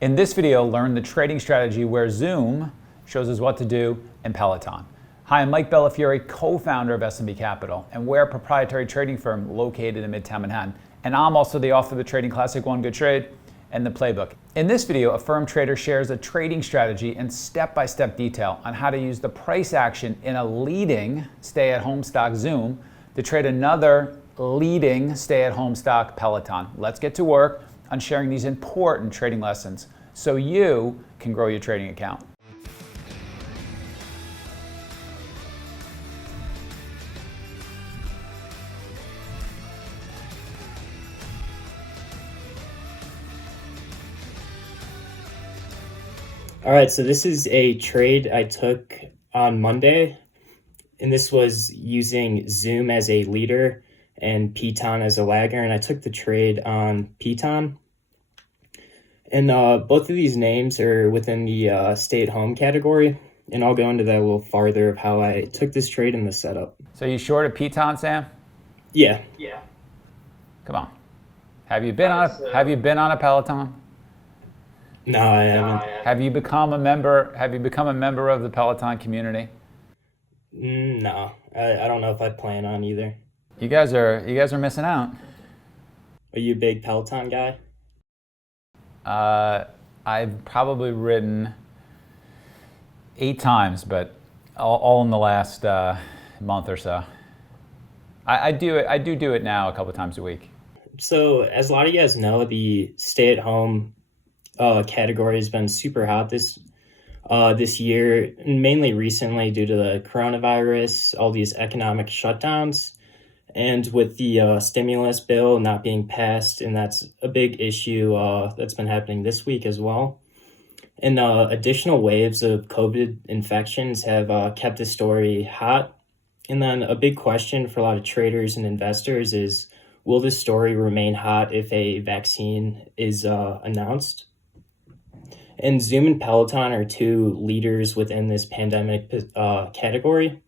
In this video, learn the trading strategy where Zoom shows us what to do in Peloton. Hi, I'm Mike Bellafiore, co-founder of S&B Capital, and we're a proprietary trading firm located in Midtown Manhattan. And I'm also the author of the trading classic, One Good Trade, and the playbook. In this video, a firm trader shares a trading strategy and step-by-step detail on how to use the price action in a leading stay-at-home stock, Zoom, to trade another leading stay-at-home stock, Peloton. Let's get to work on sharing these important trading lessons so you can grow your trading account. All right, so this is a trade I took on Monday, and this was using Zoom as a leader and PTON as a lagger, and I took the trade on PTON. And both of these names are within the stay-at-home category, and I'll go into that a little farther of how I took this trade in the setup. So you short a PTON, Sam? Yeah. Come on. Have you been on a Peloton? No, I haven't. Have you become a member of the Peloton community? No, I don't know if I plan on either. You guys are missing out. Are you a big Peloton guy? I've probably ridden 8 times, but all in the last month or so. I do it now a couple times a week. So as a lot of you guys know, the stay-at-home category has been super hot this year, and mainly recently due to the coronavirus, all these economic shutdowns, and with the stimulus bill not being passed, and that's a big issue that's been happening this week as well. And additional waves of COVID infections have kept the story hot. And then a big question for a lot of traders and investors is, will this story remain hot if a vaccine is announced? And Zoom and Peloton are two leaders within this pandemic category.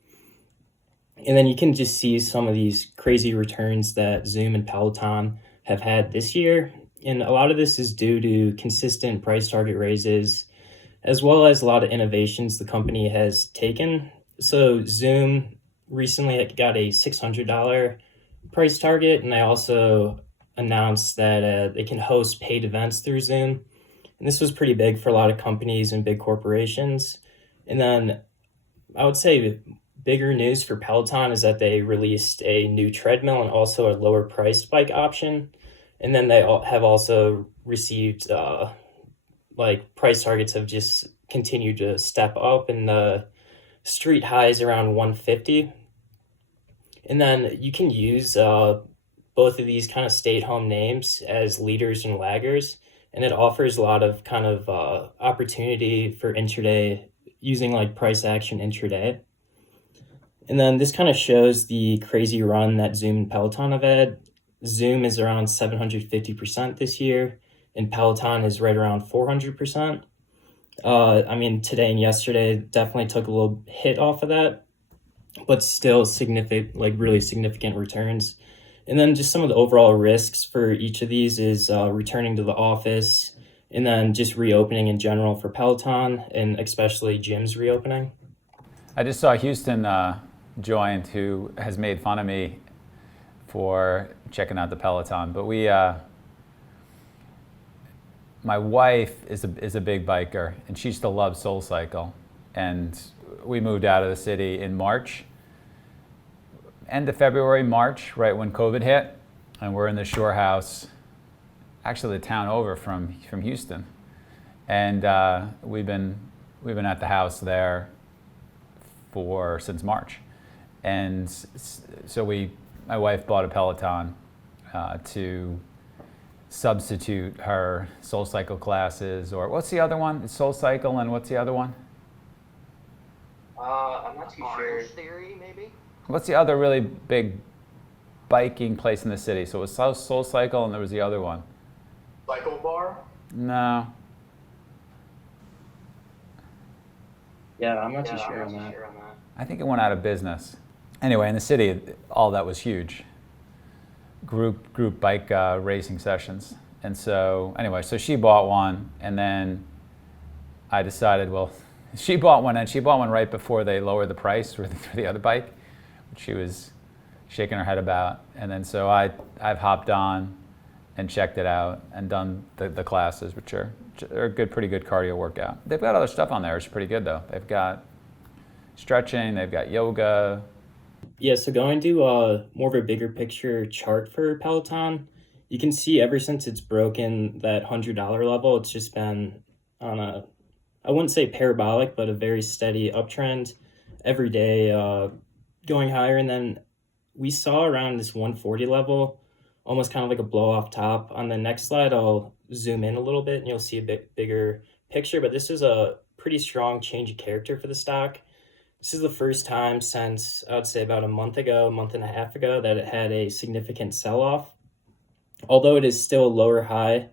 And then you can just see some of these crazy returns that Zoom and Peloton have had this year. And a lot of this is due to consistent price target raises, as well as a lot of innovations the company has taken. So Zoom recently got a $600 price target, and they also announced that they can host paid events through Zoom. And this was pretty big for a lot of companies and big corporations. And then I would say bigger news for Peloton is that they released a new treadmill and also a lower priced bike option. And then they have also received price targets have just continued to step up, and the street high is around 150. And then you can use both of these kind of stay-at-home names as leaders and laggers, and it offers a lot of kind of opportunity for intraday using like price action intraday. And then this kind of shows the crazy run that Zoom and Peloton have had. Zoom is around 750% this year, and Peloton is right around 400%. Today and yesterday definitely took a little hit off of that, but still significant, like really significant returns. And then just some of the overall risks for each of these is returning to the office, and then just reopening in general for Peloton, and especially gyms reopening. I just saw Houston joined, who has made fun of me for checking out the Peloton. But my wife is a big biker, and she still loves SoulCycle. And we moved out of the city in March, end of February, March, right when COVID hit, and we're in the shore house, actually the town over from Houston, and we've been at the house there since March, and so my wife bought a Peloton to substitute her SoulCycle classes, or what's the other one? It's SoulCycle, and what's the other one? I'm not too sure. Theory, maybe? What's the other really big biking place in the city? So it was SoulCycle, and there was the other one. Cycle Bar? No. Yeah, I'm not too sure on that. I think it went out of business. Anyway, in the city, all that was huge. Group bike racing sessions. And so anyway, so she bought one, and then I decided, well, she bought one, and she bought one right before they lowered the price for the other bike, which she was shaking her head about. And then so I've hopped on and checked it out and done the classes, which are a pretty good cardio workout. They've got other stuff on there, it's pretty good though. They've got stretching, they've got yoga. Yeah, so going to more of a bigger picture chart for Peloton, you can see ever since it's broken that $100 level, it's just been on a, I wouldn't say parabolic, but a very steady uptrend every day, going higher. And then we saw around this 140 level, almost kind of like a blow off top. On the next slide, I'll zoom in a little bit and you'll see a bit bigger picture, but this was a pretty strong change of character for the stock. This is the first time since, I would say about a month and a half ago, that it had a significant sell-off. Although it is still a lower high,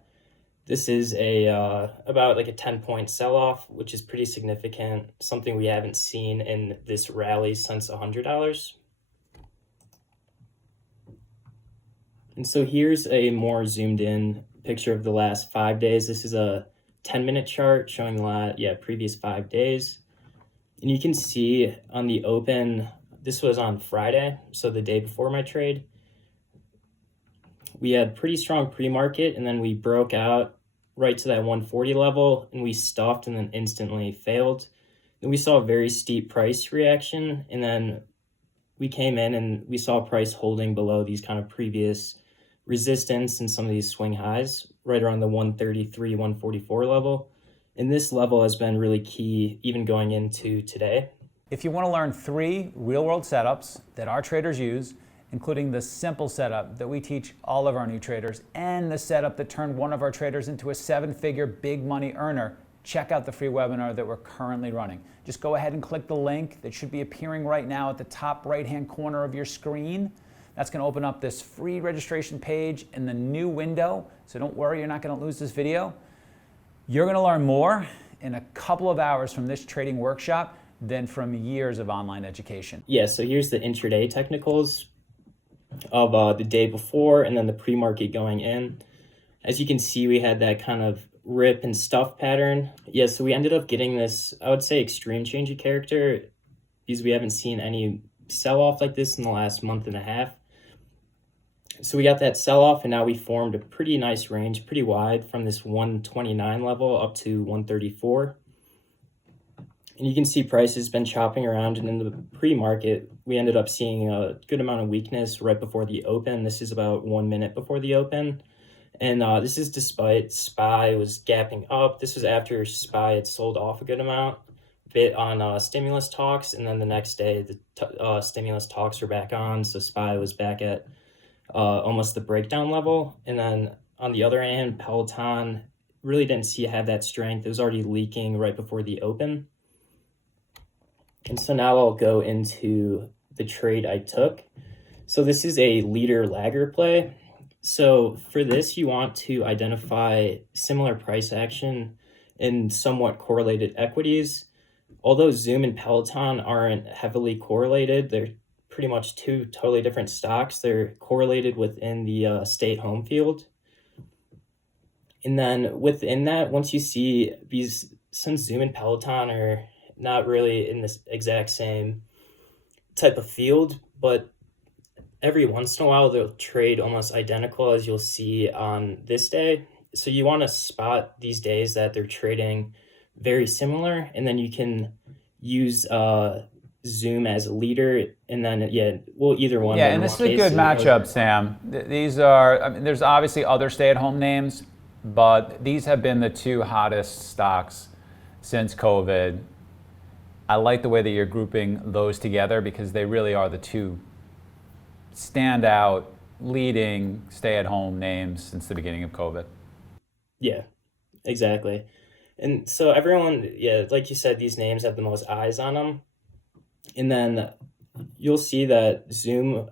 this is about like a 10-point sell-off, which is pretty significant, something we haven't seen in this rally since $100. And so here's a more zoomed in picture of the last 5 days. This is a 10-minute chart showing the previous 5 days. And you can see on the open, this was on Friday, so the day before my trade, we had pretty strong pre-market, and then we broke out right to that 140 level, and we stopped and then instantly failed. Then we saw a very steep price reaction, and then we came in and we saw price holding below these kind of previous resistance and some of these swing highs, right around the 133, 144 level. And this level has been really key even going into today. If you want to learn 3 real-world setups that our traders use, including the simple setup that we teach all of our new traders and the setup that turned one of our traders into a 7-figure big money earner, check out the free webinar that we're currently running. Just go ahead and click the link that should be appearing right now at the top right-hand corner of your screen. That's going to open up this free registration page in the new window, so don't worry, you're not going to lose this video. You're going to learn more in a couple of hours from this trading workshop than from years of online education. Yeah, so here's the intraday technicals of the day before and then the pre-market going in. As you can see, we had that kind of rip and stuff pattern. Yeah, so we ended up getting this, I would say, extreme change of character because we haven't seen any sell-off like this in the last month and a half. So we got that sell-off, and now we formed a pretty nice range, pretty wide, from this 129 level up to 134. And you can see price has been chopping around, and in the pre-market, we ended up seeing a good amount of weakness right before the open. This is about 1 minute before the open. And this is despite SPY was gapping up. This was after SPY had sold off a good amount, bit on stimulus talks, and then the next day, the stimulus talks were back on, so SPY was back at almost the breakdown level. And then on the other hand, Peloton really didn't have that strength. It was already leaking right before the open. And so now I'll go into the trade I took. So this is a leader lagger play. So for this, you want to identify similar price action in somewhat correlated equities. Although Zoom and Peloton aren't heavily correlated, they're pretty much 2 totally different stocks. They're correlated within the stay-at-home field. And then within that, once you see these, since Zoom and Peloton are not really in this exact same type of field, but every once in a while they'll trade almost identical, as you'll see on this day. So you want to spot these days that they're trading very similar, and then you can use Zoom as a leader, and then either one. Yeah, and this is a good matchup, Sam. These are, I mean, there's obviously other stay-at-home names, but these have been the 2 hottest stocks since COVID. I like the way that you're grouping those together because they really are the 2 standout leading stay-at-home names since the beginning of COVID. Yeah, exactly. And so everyone, like you said, these names have the most eyes on them. And then you'll see that Zoom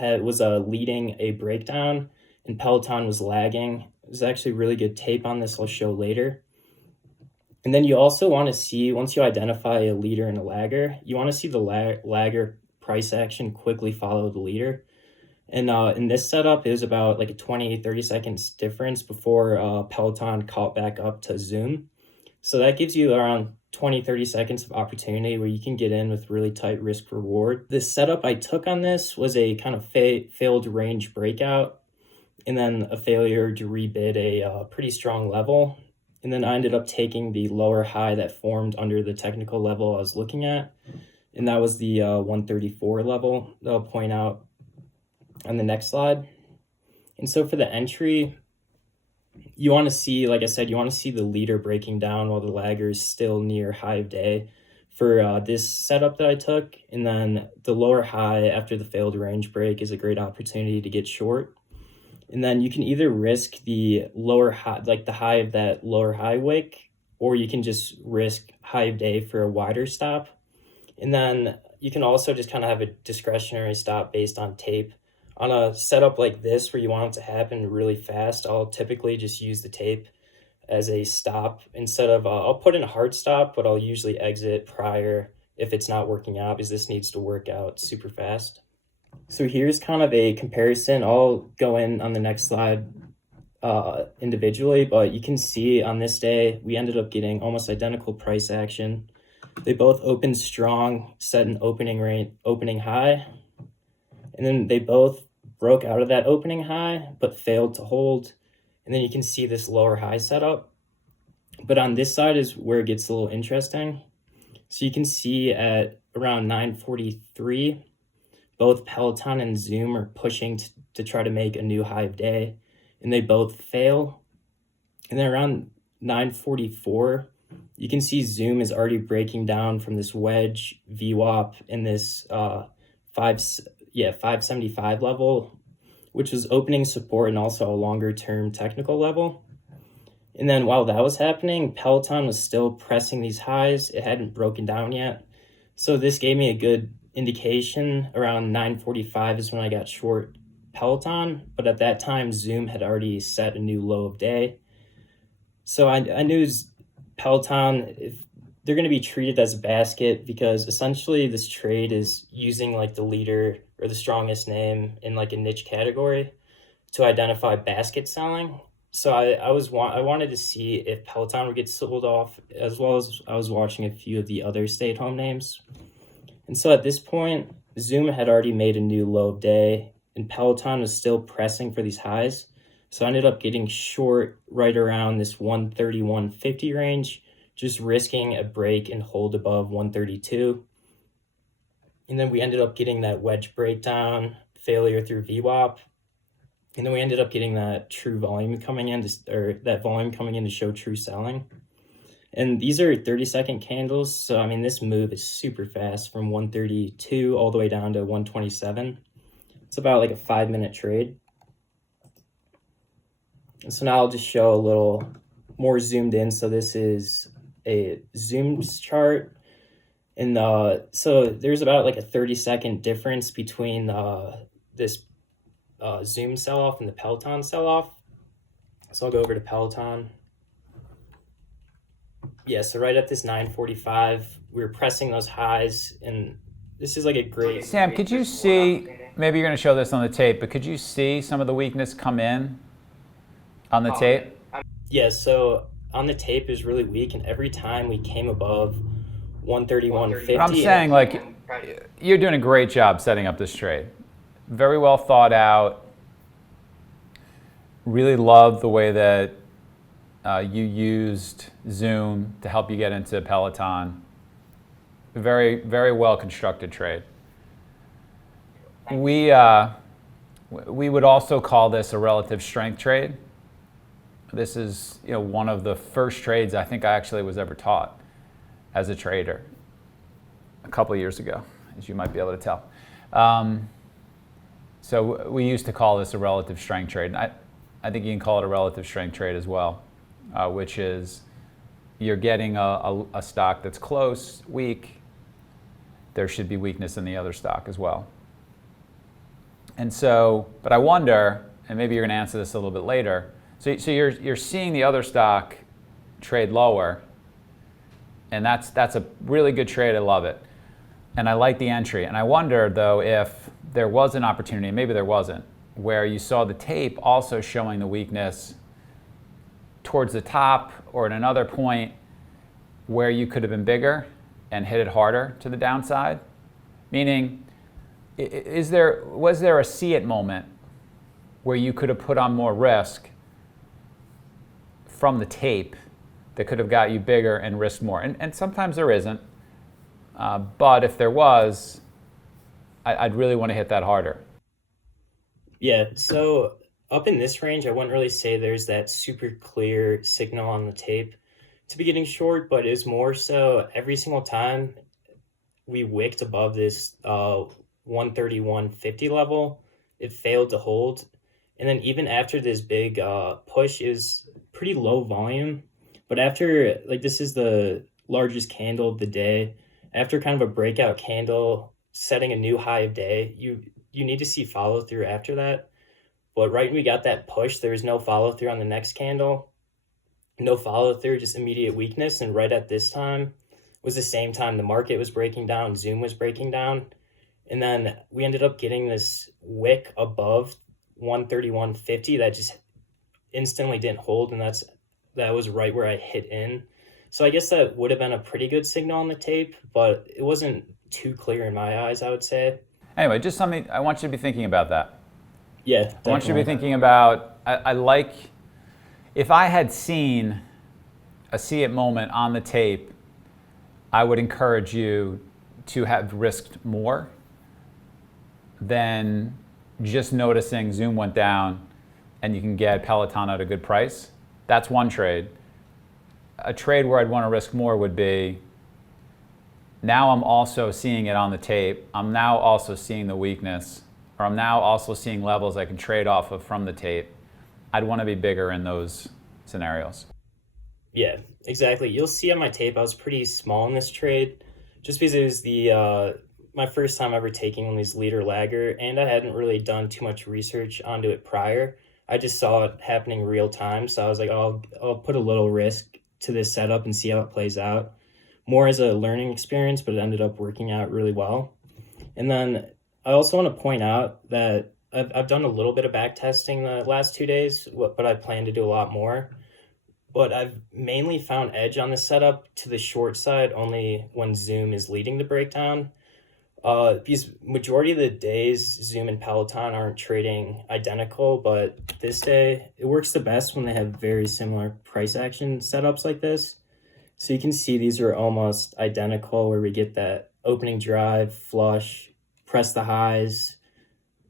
was leading a breakdown and Peloton was lagging. There's actually really good tape on this I'll show later. And then you also want to see, once you identify a leader and a lagger, you want to see the lagger price action quickly follow the leader. And in this setup, it was about like a 20-30 seconds difference before Peloton caught back up to Zoom. So that gives you around 20-30 seconds of opportunity where you can get in with really tight risk reward. The setup I took on this was a kind of failed range breakout, and then a failure to rebid a pretty strong level. And then I ended up taking the lower high that formed under the technical level I was looking at, and that was the 134 level that I'll point out on the next slide. And so for the entry, you want to see, like I said, you want to see the leader breaking down while the lagger is still near high of day for this setup that I took. And then the lower high after the failed range break is a great opportunity to get short. And then you can either risk the lower high, like the high of that lower high wick, or you can just risk high of day for a wider stop. And then you can also just kind of have a discretionary stop based on tape. On a setup like this where you want it to happen really fast, I'll typically just use the tape as a stop instead of, I'll put in a hard stop, but I'll usually exit prior if it's not working out, because this needs to work out super fast. So here's kind of a comparison. I'll go in on the next slide individually, but you can see on this day, we ended up getting almost identical price action. They both opened strong, set an opening high, and then they both broke out of that opening high, but failed to hold. And then you can see this lower high setup. But on this side is where it gets a little interesting. So you can see at around 9:43, both Peloton and Zoom are pushing to try to make a new high of day, and they both fail. And then around 9:44, you can see Zoom is already breaking down from this wedge VWAP in this 575 level, which was opening support and also a longer term technical level. And then while that was happening, Peloton was still pressing these highs. It hadn't broken down yet. So this gave me a good indication. Around 9:45 is when I got short Peloton, but at that time, Zoom had already set a new low of day. So I knew Peloton, if they're going to be treated as a basket, because essentially this trade is using like the leader or the strongest name in like a niche category to identify basket selling. So I wanted to see if Peloton would get sold off, as well as I was watching a few of the other stay-at-home names. And so at this point, Zoom had already made a new low of day, and Peloton was still pressing for these highs. So I ended up getting short right around this 131.50 range, just risking a break and hold above 132. And then we ended up getting that wedge breakdown, failure through VWAP. And then we ended up getting that true volume coming in, that volume coming in to show true selling. And these are 30-second candles. So, I mean, this move is super fast from 132 all the way down to 127. It's about like a 5-minute trade. And so now I'll just show a little more zoomed in. So this is a Zoom's chart. And so there's about like a 30-second difference between this Zoom sell-off and the Peloton sell-off. So I'll go over to Peloton. Yeah, so right at this 9:45, we were pressing those highs, and this is like a great... Sam, could you see, maybe you're going to show this on the tape, but could you see some of the weakness come in on the tape? Yeah, so on the tape is really weak, and every time we came above 131.50... I'm saying, like, you're doing a great job setting up this trade. Very well thought out. Really love the way that you used Zoom to help you get into Peloton. Very, very well constructed trade. We would also call this a relative strength trade. This is, one of the first trades I think I actually was ever taught as a trader a couple of years ago, as you might be able to tell. So we used to call this a relative strength trade. And I think you can call it a relative strength trade as well, which is you're getting a stock that's close, weak. There should be weakness in the other stock as well. And so, but I wonder, and maybe you're going to answer this a little bit later, so you're seeing the other stock trade lower, and that's a really good trade. I love it. And I like the entry. And I wonder, though, if there was an opportunity, maybe there wasn't, where you saw the tape also showing the weakness towards the top or at another point where you could have been bigger and hit it harder to the downside. Meaning, was there a see it moment where you could have put on more risk from the tape that could have got you bigger and risked more? And sometimes there isn't. But if there was, I'd really want to hit that harder. Yeah, so up in this range, I wouldn't really say there's that super clear signal on the tape to be getting short, but it's more so every single time we wicked above this 131.50 level, it failed to hold. And then even after this big push is pretty low volume, but after, like, this is the largest candle of the day, after kind of a breakout candle setting a new high of day, you need to see follow through after that. But right when we got that push, there was no follow through on the next candle, no follow through, just immediate weakness. And right at this time was the same time the market was breaking down, Zoom was breaking down. And then we ended up getting this wick above 131.50 that just instantly didn't hold. And that was right where I hit in. So I guess that would have been a pretty good signal on the tape, but it wasn't too clear in my eyes, I would say. Anyway, just something, I want you to be thinking about that. Yeah, definitely. I want you to be thinking about, I like, if I had seen a see it moment on the tape, I would encourage you to have risked more than just noticing Zoom went down and you can get Peloton at a good price. That's one trade. A trade where I'd want to risk more would be, now I'm also seeing it on the tape. I'm now also seeing the weakness, or I'm now also seeing levels I can trade off of from the tape. I'd want to be bigger in those scenarios. Yeah, exactly. You'll see on my tape I was pretty small in this trade just because it was my first time ever taking one of these leader lagger, and I hadn't really done too much research onto it prior. I just saw it happening real time, so I was like, I'll put a little risk to this setup and see how it plays out. More as a learning experience, but it ended up working out really well. And then I also want to point out that I've done a little bit of back testing the last 2 days, but I plan to do a lot more. But I've mainly found edge on the setup to the short side only when Zoom is leading the breakdown. Because majority of the days, Zoom and Peloton aren't trading identical, but this day, it works the best when they have very similar price action setups like this. So you can see these are almost identical, where we get that opening drive, flush, press the highs,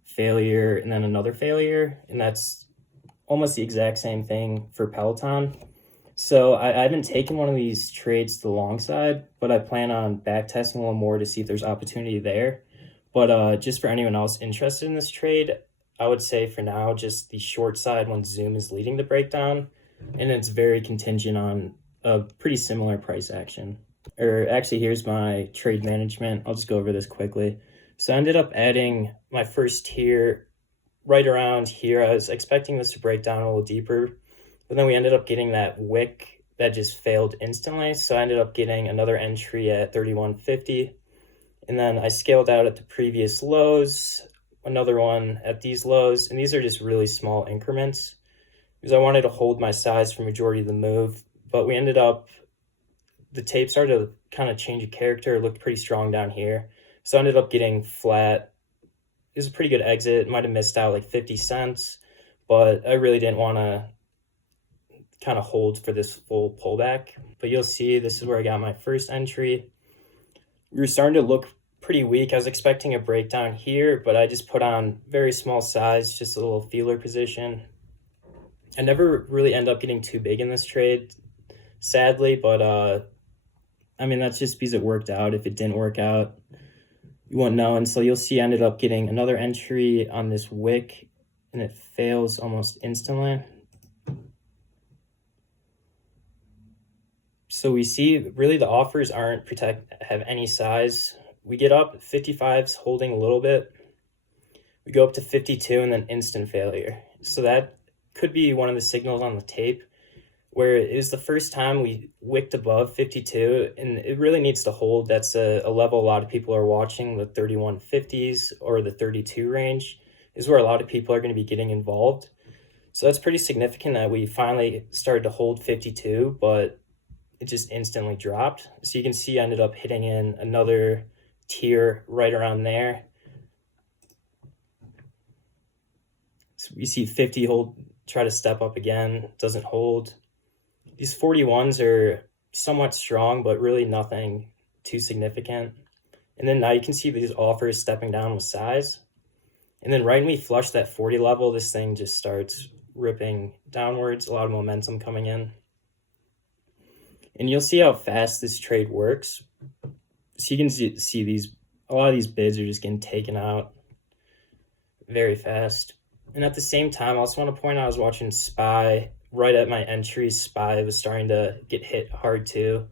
failure, and then another failure. And that's almost the exact same thing for Peloton. So I haven't taken one of these trades to the long side, but I plan on back testing a little more to see if there's opportunity there. But just for anyone else interested in this trade, I would say for now, just the short side when Zoom is leading the breakdown. And it's very contingent on a pretty similar price action. Or actually, here's my trade management. I'll just go over this quickly. So I ended up adding my first tier right around here. I was expecting this to break down a little deeper, but then we ended up getting that wick that just failed instantly. So I ended up getting another entry at 31.50. And then I scaled out at the previous lows, another one at these lows. And these are just really small increments because I wanted to hold my size for majority of the move. But we ended up, the tape started to kind of change a character. It looked pretty strong down here. So I ended up getting flat. It was a pretty good exit. Might have missed out like 50 cents, but I really didn't want to kind of hold for this full pullback. But you'll see this is where I got my first entry. We were starting to look pretty weak. I was expecting a breakdown here, but I just put on very small size, just a little feeler position. I never really end up getting too big in this trade, sadly, but I mean, that's just because it worked out. If it didn't work out, you won't know. And so you'll see I ended up getting another entry on this wick, and it fails almost instantly. So we see really the offers aren't have any size. We get up, 55's holding a little bit. We go up to 52 and then instant failure. So that could be one of the signals on the tape where it was the first time we wicked above 52, and it really needs to hold. That's a level a lot of people are watching. The 3150s or the 32 range is where a lot of people are going to be getting involved. So that's pretty significant that we finally started to hold 52, but it just instantly dropped. So you can see I ended up hitting in another tier right around there. So we see 50 hold, try to step up again, doesn't hold. These 41s are somewhat strong, but really nothing too significant. And then now you can see these offers stepping down with size. And then right when we flush that 40 level, this thing just starts ripping downwards, a lot of momentum coming in. And you'll see how fast this trade works. So you can see a lot of these bids are just getting taken out very fast. And at the same time, I also want to point out I was watching SPY. Right at my entry, SPY was starting to get hit hard too.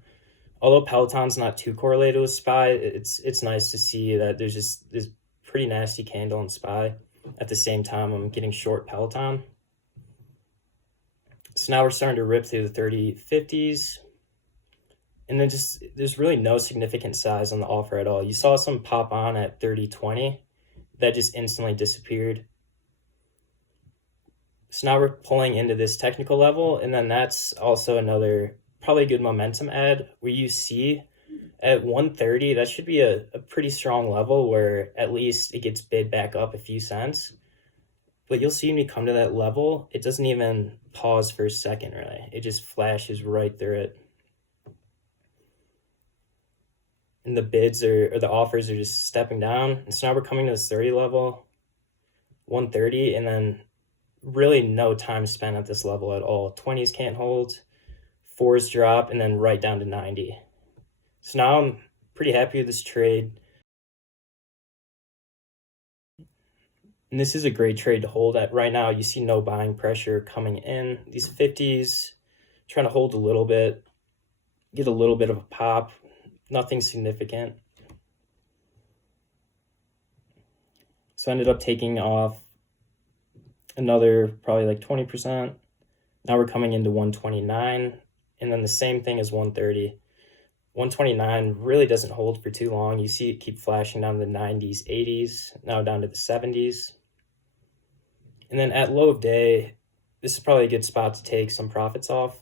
Although Peloton's not too correlated with SPY, it's nice to see that there's just this pretty nasty candle in SPY. At the same time, I'm getting short Peloton. So now we're starting to rip through the 30-50s. And then just there's really no significant size on the offer at all. You saw some pop on at 30-20. That just instantly disappeared. So now we're pulling into this technical level, and then that's also another probably good momentum add where you see at 130, that should be a pretty strong level where at least it gets bid back up a few cents. But you'll see when you come to that level, it doesn't even pause for a second, really. It just flashes right through it. And the bids or the offers are just stepping down. And so now we're coming to this 30 level, 130, and then really no time spent at this level at all. 20s can't hold, 4s drop, and then right down to 90. So now I'm pretty happy with this trade. And this is a great trade to hold at. Right now, you see no buying pressure coming in. These 50s, trying to hold a little bit, get a little bit of a pop, nothing significant. So I ended up taking off another probably like 20%. Now we're coming into 129, and then the same thing as 130. 129 really doesn't hold for too long. You see it keep flashing down to the 90s, 80s, now down to the 70s. And then at low of day, this is probably a good spot to take some profits off.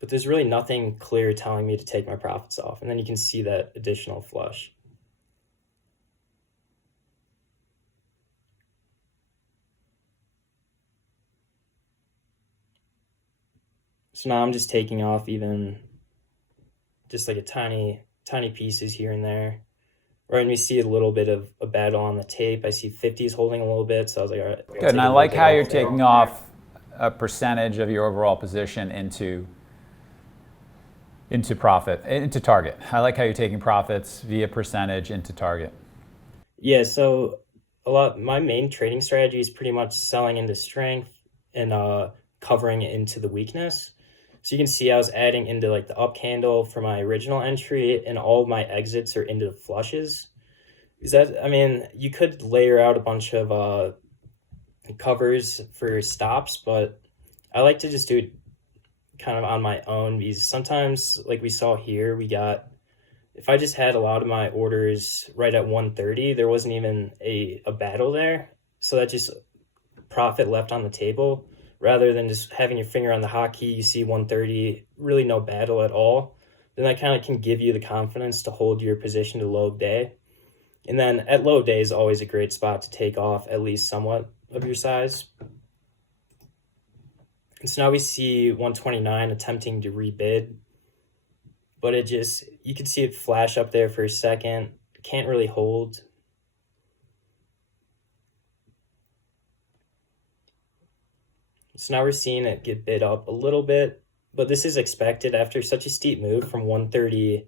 But there's really nothing clear telling me to take my profits off. And then you can see that additional flush. So now I'm just taking off even just like a tiny pieces here and there. Right when we see a little bit of a battle on the tape, I see 50s holding a little bit. So I was like, all right. Good, and I like how you're taking off a percentage of your overall position into profit, into target. I like how you're taking profits via percentage into target. Yeah, so my main trading strategy is pretty much selling into strength and covering into the weakness. So you can see I was adding into like the up candle for my original entry, and all of my exits are into the flushes. You could layer out a bunch of covers for stops, but I like to just do it kind of on my own, because sometimes, like we saw here, if I just had a lot of my orders right at 130, there wasn't even a battle there. So that just profit left on the table. Rather than just having your finger on the hotkey, you see 130, really no battle at all. Then that kind of can give you the confidence to hold your position to low of day. And then at low day is always a great spot to take off at least somewhat of your size. And so now we see 129 attempting to rebid, but you can see it flash up there for a second. Can't really hold. So now we're seeing it get bid up a little bit, but this is expected after such a steep move from 130,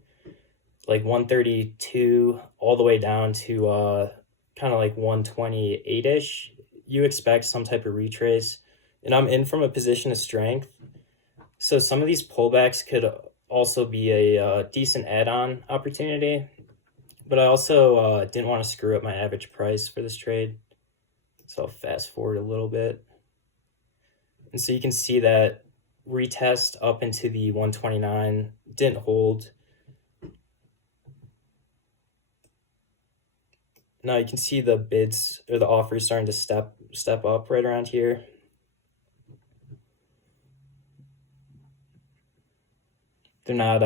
like 132 all the way down to kind of like 128-ish. You expect some type of retrace, and I'm in from a position of strength. So some of these pullbacks could also be a decent add-on opportunity, but I also didn't want to screw up my average price for this trade. So I'll fast forward a little bit. And so you can see that retest up into the 129 didn't hold. Now you can see the bids or the offers starting to step up right around here. They're not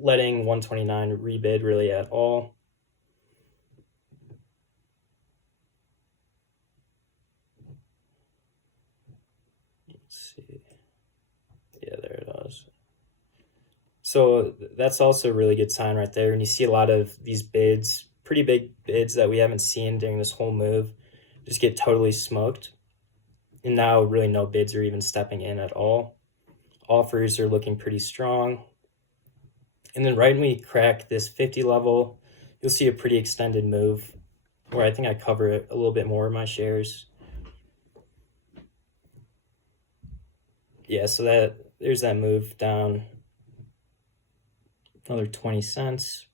letting 129 rebid really at all. Let's see. Yeah, there it is. So that's also a really good sign right there. And you see a lot of these bids, pretty big bids that we haven't seen during this whole move, just get totally smoked. And now really no bids are even stepping in at all. Offers are looking pretty strong. And then right when we crack this 50 level, you'll see a pretty extended move where I think I cover it a little bit more of my shares. Yeah, so there's that move down another 20 cents.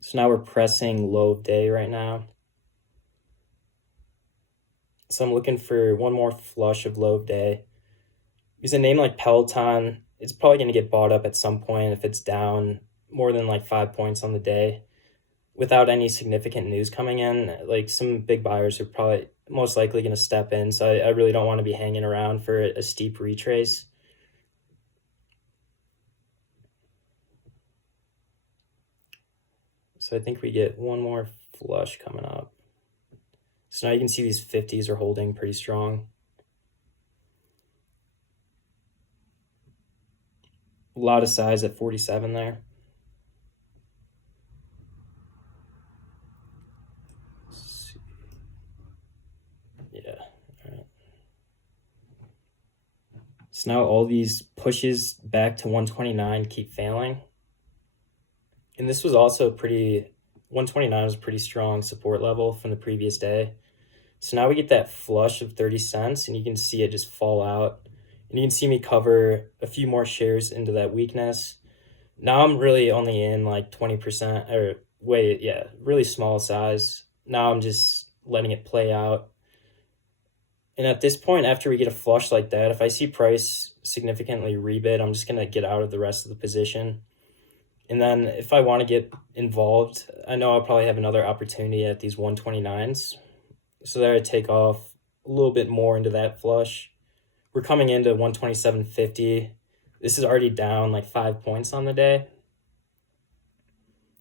So now we're pressing low of day right now. So I'm looking for one more flush of low of day. Because a name like Peloton, it's probably going to get bought up at some point if it's down more than like 5 points on the day without any significant news coming in. Like some big buyers are probably most likely going to step in. So I really don't want to be hanging around for a steep retrace. So I think we get one more flush coming up. So now you can see these 50s are holding pretty strong. A lot of size at 47 there. Let's see. Yeah, all right. So now all these pushes back to 129 keep failing. And this was also 129 was a pretty strong support level from the previous day. So now we get that flush of 30 cents and you can see it just fall out. And you can see me cover a few more shares into that weakness. Now I'm really only in like 20% or really small size. Now I'm just letting it play out. And at this point, after we get a flush like that, if I see price significantly rebid, I'm just going to get out of the rest of the position. And then if I want to get involved, I know I'll probably have another opportunity at these 129s. So there I take off a little bit more into that flush. We're coming into 127.50. This is already down like 5 points on the day.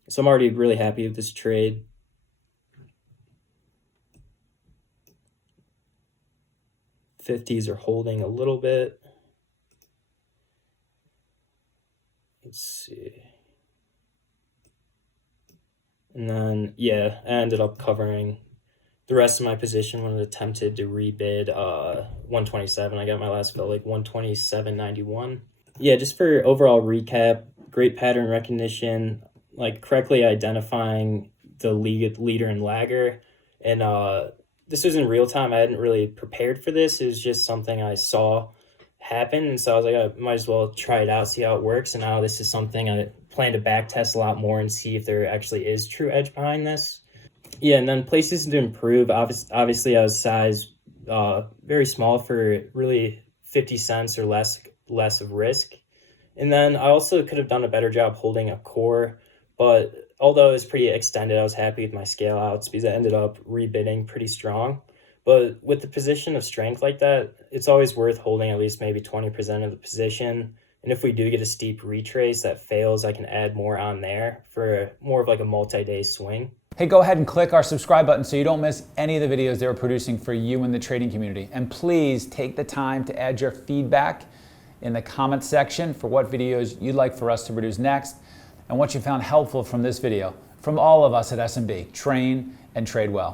So I'm already really happy with this trade. '50s are holding a little bit. Let's see. And then, yeah, I ended up covering the rest of my position when it attempted to rebid 127. I got my last fill like 127.91. Yeah, just for overall recap, great pattern recognition, like correctly identifying the leader and lagger. And this was in real time. I hadn't really prepared for this. It was just something I saw happen. And so I was like, I might as well try it out, see how it works. And now this is something I plan to back test a lot more and see if there actually is true edge behind this. Yeah, and then places to improve. Obviously, I was sized very small for really 50 cents or less of risk. And then I also could have done a better job holding a core, but although it was pretty extended, I was happy with my scale outs because I ended up rebidding pretty strong. But with the position of strength like that, it's always worth holding at least maybe 20% of the position. And if we do get a steep retrace that fails, I can add more on there for more of like a multi-day swing. Hey, go ahead and click our subscribe button so you don't miss any of the videos they're producing for you in the trading community. And please take the time to add your feedback in the comments section for what videos you'd like for us to produce next and what you found helpful from this video. From all of us at S&B, train and trade well.